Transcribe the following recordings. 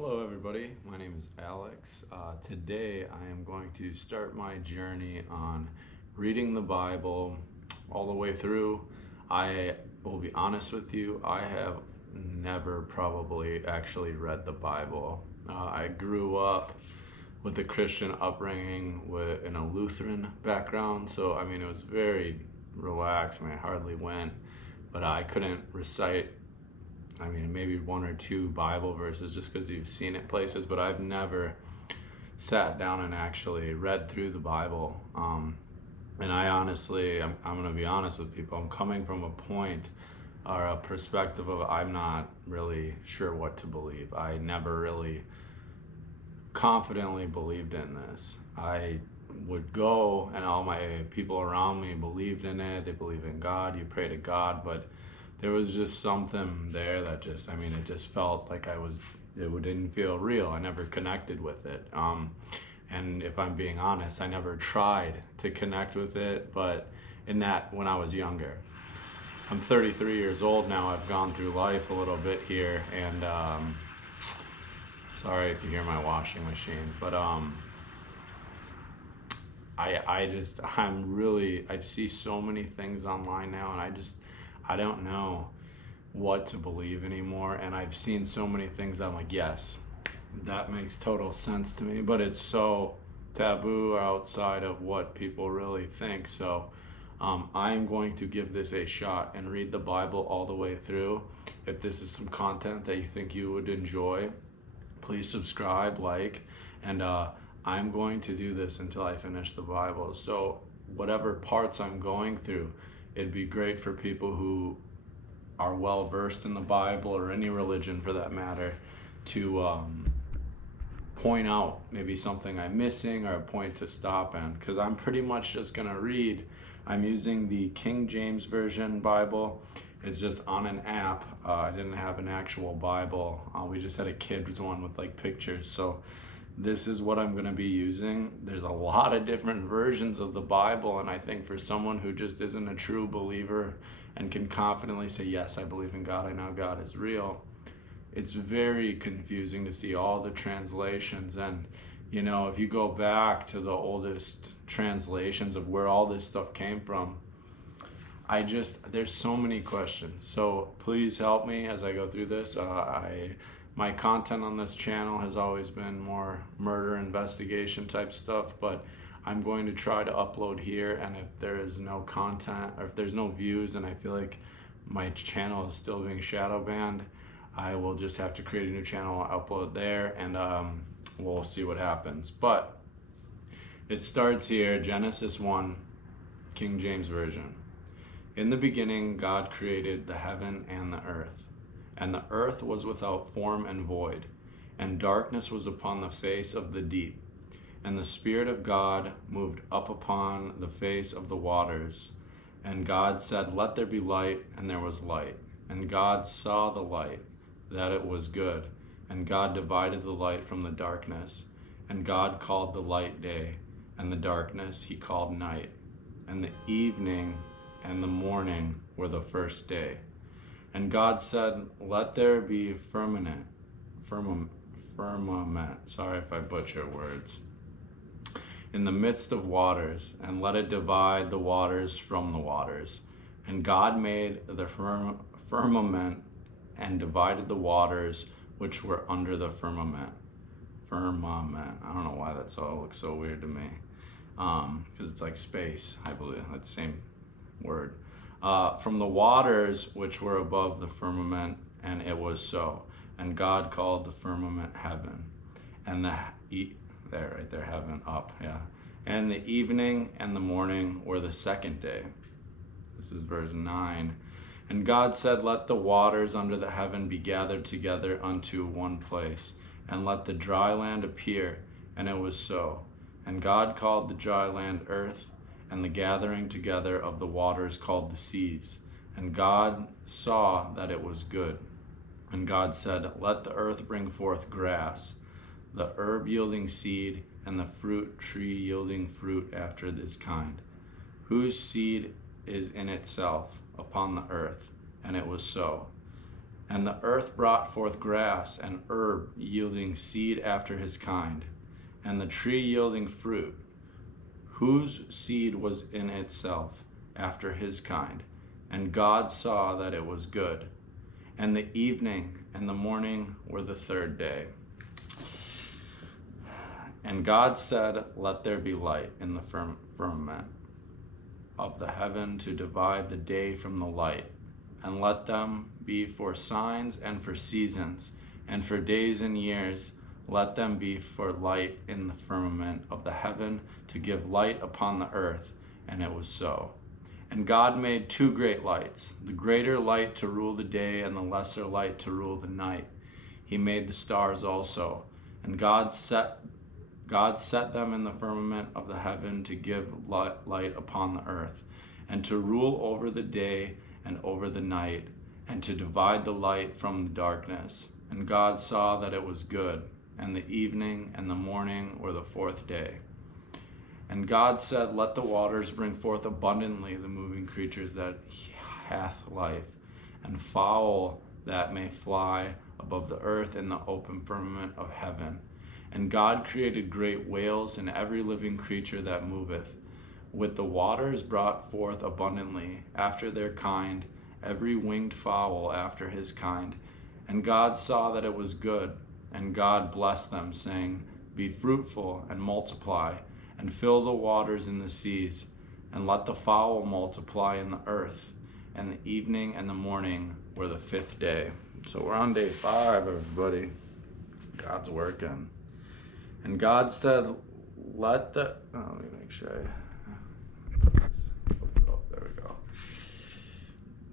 Hello everybody, my name is Alex. Today I am going to start my journey on reading the Bible all the way through. I will be honest with you, I have never probably actually read the Bible. I grew up with a Christian upbringing in a Lutheran background, so I mean it was very relaxed. I hardly went, but I couldn't recite maybe one or two Bible verses just because you've seen it places, but I've never sat down and actually read through the Bible. And I honestly, I'm going to be honest with people, I'm coming from a point or a perspective of I'm not really sure what to believe. I never really confidently believed in this. I would go and all my people around me believed in it. They believe in God, you pray to God, but there was just something there that it just felt like it didn't feel real. I never connected with it. And if I'm being honest, I never tried to connect with it, but when I was younger. I'm 33 years old now. I've gone through life a little bit here, and sorry if you hear my washing machine, but I see so many things online now, and I don't know what to believe anymore. And I've seen so many things that I'm like, yes, that makes total sense to me, but it's so taboo outside of what people really think. So I'm going to give this a shot and read the Bible all the way through. If this is some content that you think you would enjoy, please subscribe, like, and I'm going to do this until I finish the Bible. So whatever parts I'm going through, it'd be great for people who are well versed in the Bible or any religion for that matter to point out maybe something I'm missing or a point to stop in, because I'm pretty much just gonna read. I'm using the King James Version Bible. It's just on an app. I didn't have an actual Bible. We just had a kid's one with like pictures. So this is what I'm going to be using. There's a lot of different versions of the Bible, and I think for someone who just isn't a true believer and can confidently say, yes, I believe in God, I know God is real, it's very confusing to see all the translations. And if you go back to the oldest translations of where all this stuff came from, there's so many questions. So please help me as I go through this. My content on this channel has always been more murder investigation type stuff, but I'm going to try to upload here, and if there is no content or if there's no views and I feel like my channel is still being shadow banned, I will just have to create a new channel, upload there, and we'll see what happens. But it starts here, Genesis 1, King James Version. In the beginning, God created the heaven and the earth. And the earth was without form and void, and darkness was upon the face of the deep. And the Spirit of God moved up upon the face of the waters. And God said, let there be light, and there was light. And God saw the light, that it was good. And God divided the light from the darkness. And God called the light day, and the darkness he called night. And the evening and the morning were the first day. And God said, let there be firmament, sorry if I butcher words, in the midst of waters, and let it divide the waters from the waters. And God made the firmament and divided the waters which were under the firmament. Firmament. I don't know why that all looks so weird to me. Because it's like space, I believe. That's the same word. From the waters which were above the firmament, and it was so. And God called the firmament heaven, and heaven up, yeah. And the evening and the morning were the second day. This is verse 9. And God said, let the waters under the heaven be gathered together unto one place, and let the dry land appear, and it was so. And God called the dry land earth, and the gathering together of the waters called the seas. And God saw that it was good. And God said, let the earth bring forth grass, the herb yielding seed, and the fruit tree yielding fruit after this kind, whose seed is in itself upon the earth. And it was so. And the earth brought forth grass and herb yielding seed after his kind, and the tree yielding fruit, whose seed was in itself after his kind. And God saw that it was good. And the evening and the morning were the third day. And God said, let there be light in the firmament of the heaven to divide the day from the light, and let them be for signs and for seasons, and for days and years. Let them be for light in the firmament of the heaven to give light upon the earth. And it was so. And God made two great lights, the greater light to rule the day and the lesser light to rule the night. He made the stars also. And God set them in the firmament of the heaven to give light upon the earth, and to rule over the day and over the night, and to divide the light from the darkness. And God saw that it was good. And the evening and the morning were the fourth day. And God said, let the waters bring forth abundantly the moving creatures that hath life, and fowl that may fly above the earth in the open firmament of heaven. And God created great whales and every living creature that moveth, with the waters brought forth abundantly after their kind, every winged fowl after his kind. And God saw that it was good. And God blessed them, saying, be fruitful and multiply, and fill the waters in the seas, and let the fowl multiply in the earth. And the evening and the morning were the fifth day. So we're on day 5, everybody. God's working. And God said, let me make sure there we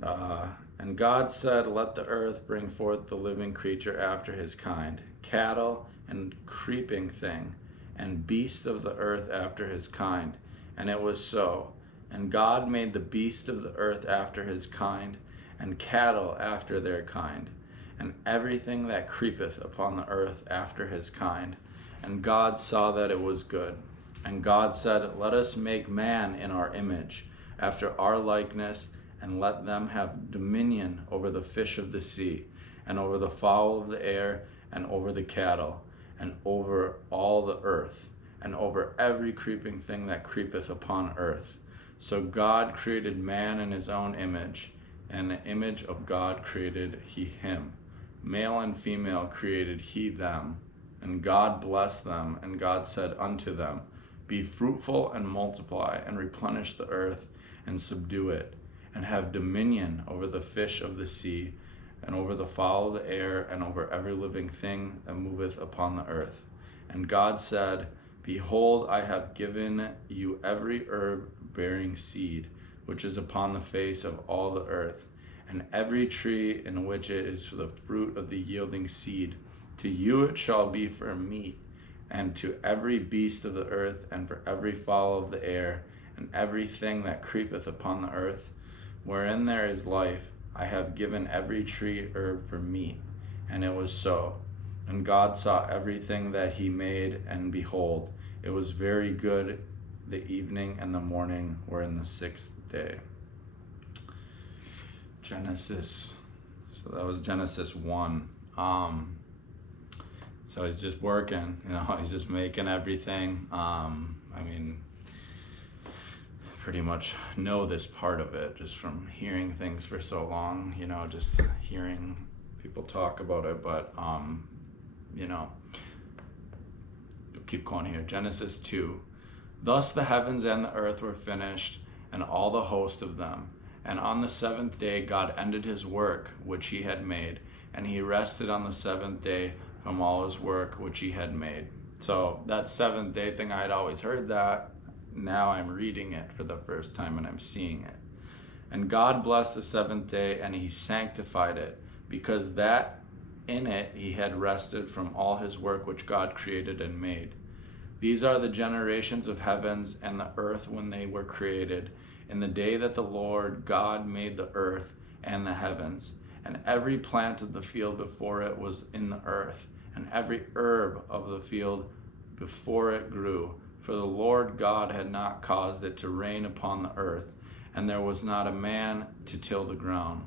go. And God said, let the earth bring forth the living creature after his kind, cattle and creeping thing, and beast of the earth after his kind. And it was so. And God made the beast of the earth after his kind, and cattle after their kind, and everything that creepeth upon the earth after his kind. And God saw that it was good. And God said, let us make man in our image, after our likeness, and let them have dominion over the fish of the sea, and over the fowl of the air, and over the cattle, and over all the earth, and over every creeping thing that creepeth upon earth. So God created man in his own image, and the image of God created he him. Male and female created he them. And God blessed them, and God said unto them, be fruitful and multiply, and replenish the earth, and subdue it, and have dominion over the fish of the sea, and over the fowl of the air, and over every living thing that moveth upon the earth. And God said, behold, I have given you every herb bearing seed, which is upon the face of all the earth, and every tree in which it is for the fruit of the yielding seed. To you it shall be for meat, and to every beast of the earth, and for every fowl of the air, and everything that creepeth upon the earth, wherein there is life, I have given every tree herb for meat. And it was so. And God saw everything that he made, and behold, it was very good. The evening and the morning were in the sixth day. Genesis. So that was Genesis 1. So he's just working, he's just making everything. Pretty much know this part of it just from hearing things for so long, just hearing people talk about it. But, keep going here. Genesis 2. Thus the heavens and the earth were finished, and all the host of them. And on the seventh day God ended his work which he had made, and he rested on the seventh day from all his work which he had made. So that seventh day thing, I had always heard that. Now I'm reading it for the first time and I'm seeing it. And God blessed the seventh day, and he sanctified it, because that in it he had rested from all his work which God created and made. These are the generations of heavens and the earth when they were created, in the day that the Lord God made the earth and the heavens. And every plant of the field before it was in the earth, and every herb of the field before it grew. For the Lord God had not caused it to rain upon the earth, and there was not a man to till the ground.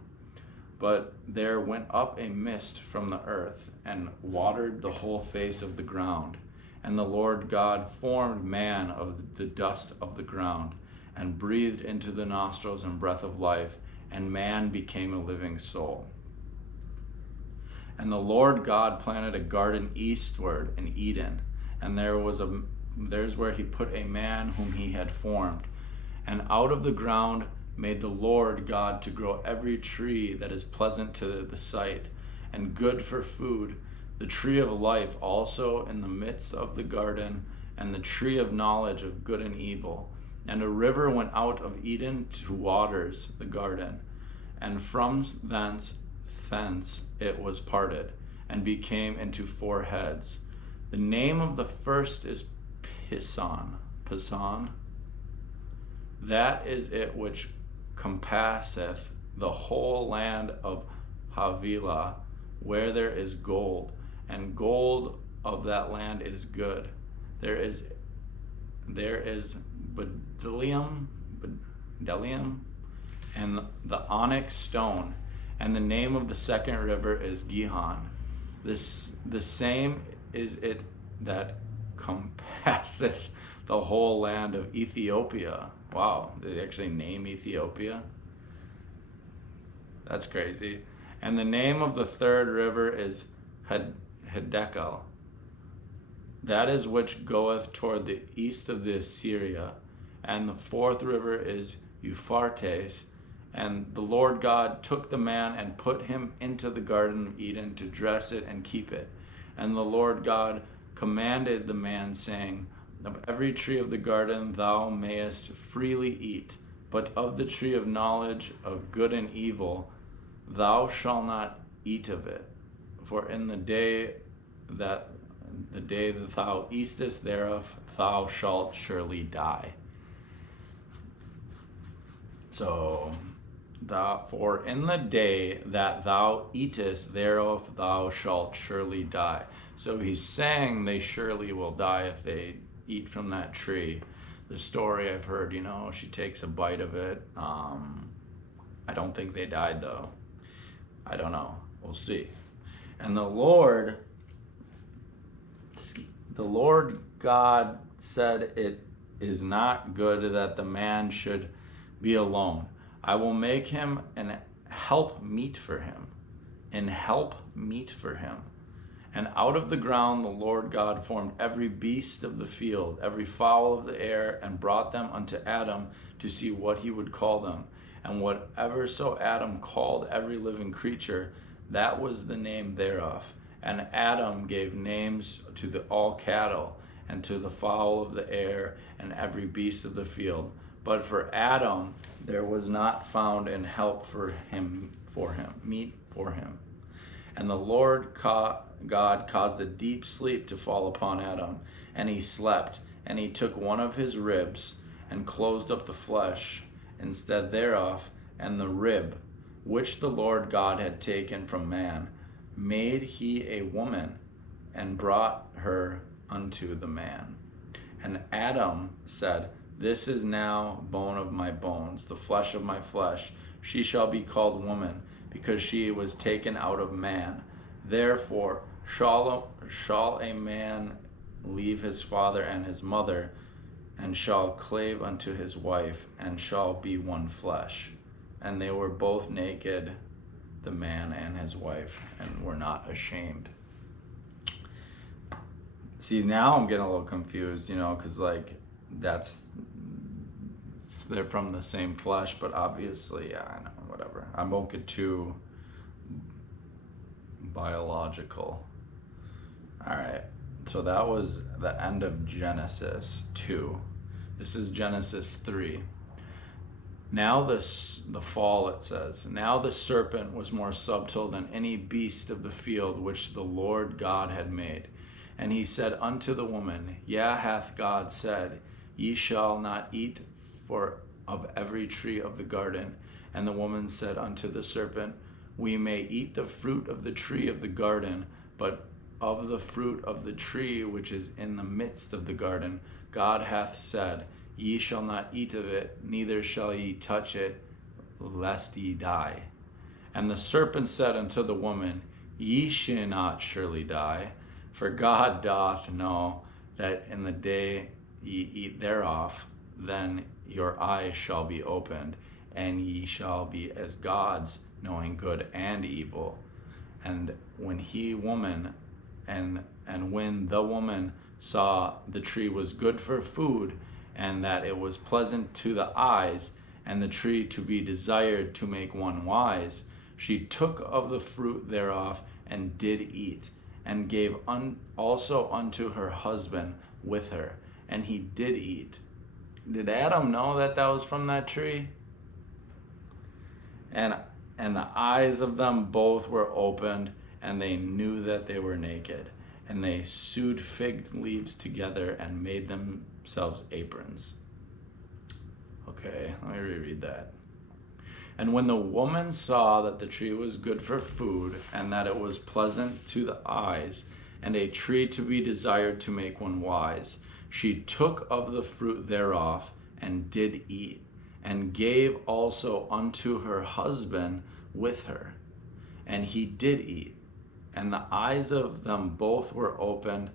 But there went up a mist from the earth, and watered the whole face of the ground. And the Lord God formed man of the dust of the ground, and breathed into the nostrils and breath of life, and man became a living soul. And the Lord God planted a garden eastward in Eden, and there's where he put a man whom he had formed. And out of the ground made the Lord God to grow every tree that is pleasant to the sight, and good for food, the tree of life also in the midst of the garden, and the tree of knowledge of good and evil. And a river went out of Eden to waters the garden, and from thence it was parted, and became into 4 heads. The name of the first is Pison. That is it which compasseth the whole land of Havilah, where there is gold, and gold of that land is good. There is bdellium, and the onyx stone. And the name of the second river is Gihon. The same is it that compasseth the whole land of Ethiopia. Wow, did they actually name Ethiopia? That's crazy. And the name of the third river is Hiddekel. That is which goeth toward the east of the Assyria. And the fourth river is Euphrates. And the Lord God took the man and put him into the garden of Eden to dress it and keep it. And the Lord God commanded the man, saying, of every tree of the garden thou mayest freely eat, but of the tree of knowledge of good and evil thou shalt not eat of it. For in the day that thou eatest thereof, thou shalt surely die. So, for in the day that thou eatest thereof, thou shalt surely die. So he's saying they surely will die if they eat from that tree. The story I've heard, she takes a bite of it. I don't think they died though. I don't know. We'll see. And the Lord God said, it is not good that the man should be alone. I will make him an help meet for him. And out of the ground the Lord God formed every beast of the field, every fowl of the air, and brought them unto Adam to see what he would call them. And whatever so Adam called every living creature, that was the name thereof. And Adam gave names to all cattle, and to the fowl of the air, and every beast of the field. But for Adam there was not found an help meet for him. And the Lord God caused a deep sleep to fall upon Adam, and he slept. And he took one of his ribs, and closed up the flesh instead thereof, and the rib which the Lord God had taken from man made he a woman, and brought her unto the man. And Adam said, this is now bone of my bones, the flesh of my flesh. She shall be called woman, because she was taken out of man. Therefore shall a man leave his father and his mother, and shall cleave unto his wife, and shall be one flesh. And they were both naked, the man and his wife, and were not ashamed. See, now I'm getting a little confused, because they're from the same flesh, but obviously, yeah, I know, whatever. I won't get too biological. All right, so that was the end of Genesis 2. This is Genesis 3. Now the fall, it says, now the serpent was more subtle than any beast of the field which the Lord God had made. And he said unto the woman, yea, hath God said, ye shall not eat of every tree of the garden. And the woman said unto the serpent, we may eat the fruit of the tree of the garden, but of the fruit of the tree which is in the midst of the garden, God hath said, ye shall not eat of it, neither shall ye touch it, lest ye die. And the serpent said unto the woman, Ye shall not surely die, for God doth know that in the day ye eat thereof, then your eyes shall be opened, and ye shall be as gods, knowing good and evil. And when when the woman saw the tree was good for food, and that it was pleasant to the eyes, and the tree to be desired to make one wise, she took of the fruit thereof and did eat, and gave also unto her husband with her, and he did eat. Did Adam know that that was from that tree? And the eyes of them both were opened, and they knew that they were naked. And they sewed fig leaves together and made themselves aprons. Okay, let me reread that. And when the woman saw that the tree was good for food, and that it was pleasant to the eyes, and a tree to be desired to make one wise, she took of the fruit thereof and did eat, and gave also unto her husband with her, and he did eat. And the eyes of them both were opened,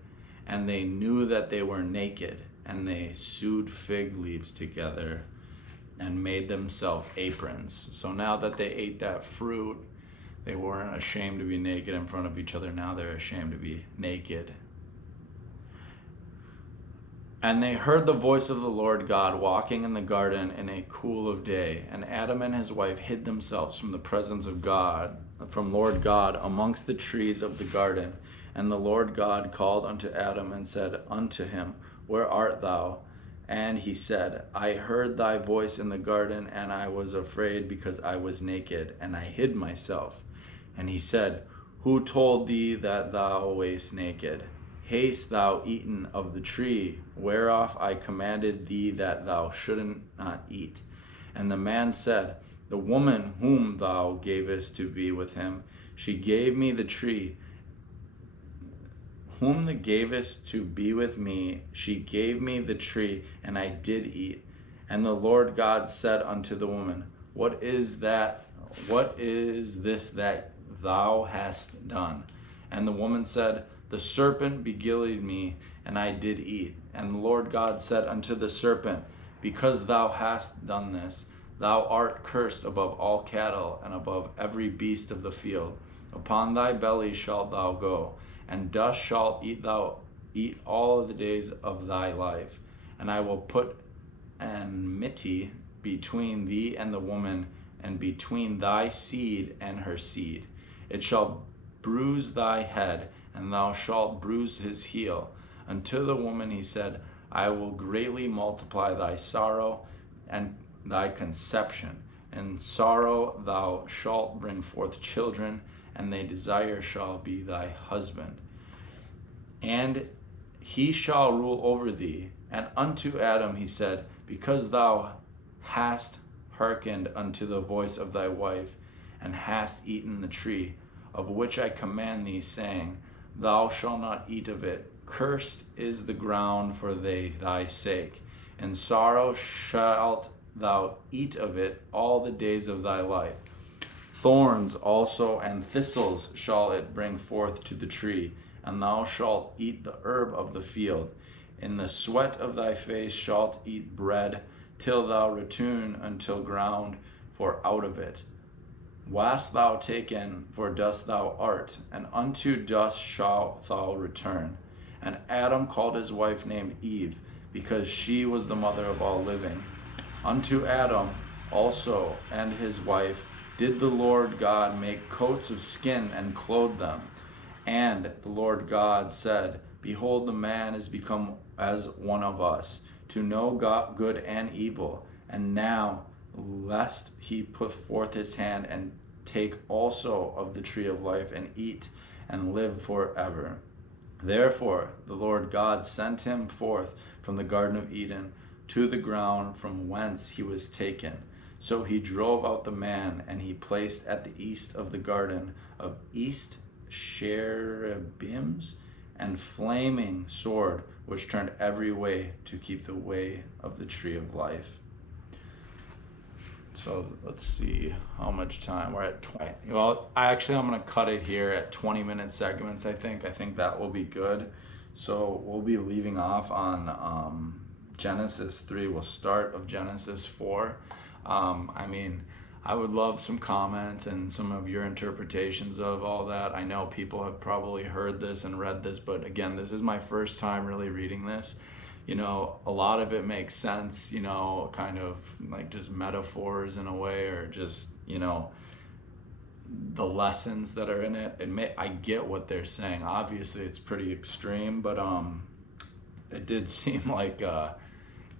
and they knew that they were naked, and they sewed fig leaves together and made themselves aprons. So now that they ate that fruit, they weren't ashamed to be naked in front of each other. Now they're ashamed to be naked. And they heard the voice of the Lord God walking in the garden in a cool of day. And Adam and his wife hid themselves from the presence of God, from Lord God, amongst the trees of the garden. And the Lord God called unto Adam and said unto him, Where art thou? And he said, I heard thy voice in the garden, and I was afraid because I was naked, and I hid myself. And he said, Who told thee that thou wast naked? Hast thou eaten of the tree whereof I commanded thee that thou shouldest not eat? And the man said, The woman whom thou gavest to be with him, she gave me the tree. Whom thou gavest to be with me, she gave me the tree, and I did eat. And the Lord God said unto the woman, What is that? What is this that thou hast done? And the woman said, The serpent beguiled me, and I did eat. And the Lord God said unto the serpent, Because thou hast done this, thou art cursed above all cattle, and above every beast of the field. Upon thy belly shalt thou go, and dust shalt thou eat all the days of thy life. And I will put enmity between thee and the woman, and between thy seed and her seed. It shall bruise thy head, and thou shalt bruise his heel. Unto the woman he said, I will greatly multiply thy sorrow and thy conception. In sorrow thou shalt bring forth children, and thy desire shall be thy husband, and he shall rule over thee. And unto Adam he said, Because thou hast hearkened unto the voice of thy wife, and hast eaten the tree, of which I command thee, saying, Thou shalt not eat of it. Cursed is the ground for thy sake. In sorrow shalt thou eat of it all the days of thy life. Thorns also and thistles shall it bring forth to the tree, and thou shalt eat the herb of the field. In the sweat of thy face shalt eat bread, till thou return until ground, for out of it wast thou taken, for dust thou art, and unto dust shalt thou return. And Adam called his wife named Eve, because she was the mother of all living. Unto Adam also and his wife did the Lord God make coats of skin and clothe them. And the Lord God said, Behold, the man is become as one of us, to know God, good and evil. And now, lest he put forth his hand and take also of the tree of life and eat and live forever. Therefore the Lord God sent him forth from the Garden of Eden to the ground from whence he was taken. So he drove out the man, and he placed at the east of the garden of east cherubims and flaming sword, which turned every way to keep the way of the tree of life. So let's see how much time we're at. 20. Well, I'm gonna cut it here at 20-minute segments. I think that will be good. So we'll be leaving off on Genesis 3. We'll start of Genesis 4. I mean, I would love some comments and some of your interpretations of all that. I know people have probably heard this and read this, but again, this is my first time really reading this. You know, a lot of it makes sense, you know, kind of like just metaphors in a way, or just, you know, the lessons that are in it. I get what they're saying. Obviously, it's pretty extreme, but it did seem like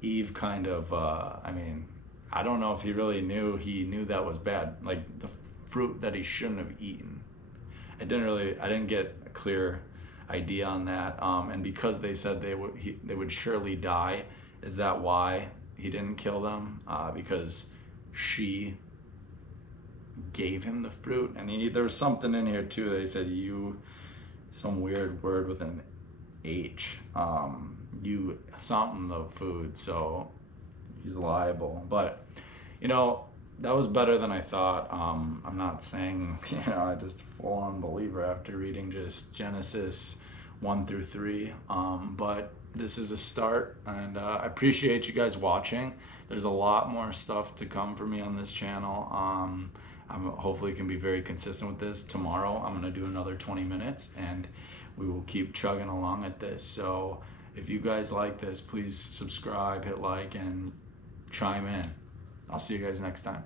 Eve kind of, I mean, I don't know if he really knew that was bad, like the fruit that he shouldn't have eaten. I didn't get a clear idea on that, and because they said they would surely die, is that why he didn't kill them? Because she gave him the fruit, and there was something in here too. They said some weird word with an H, something of food, so he's liable. But you know, that was better than I thought. I'm not saying, you know, I just full-on believer after reading just Genesis 1 through 3, but this is a start, and I appreciate you guys watching. There's a lot more stuff to come for me on this channel. I'm hopefully can be very consistent with this. Tomorrow I'm going to do another 20 minutes, and we will keep chugging along at this. So if you guys like this, please subscribe, hit like, and chime in. I'll see you guys next time.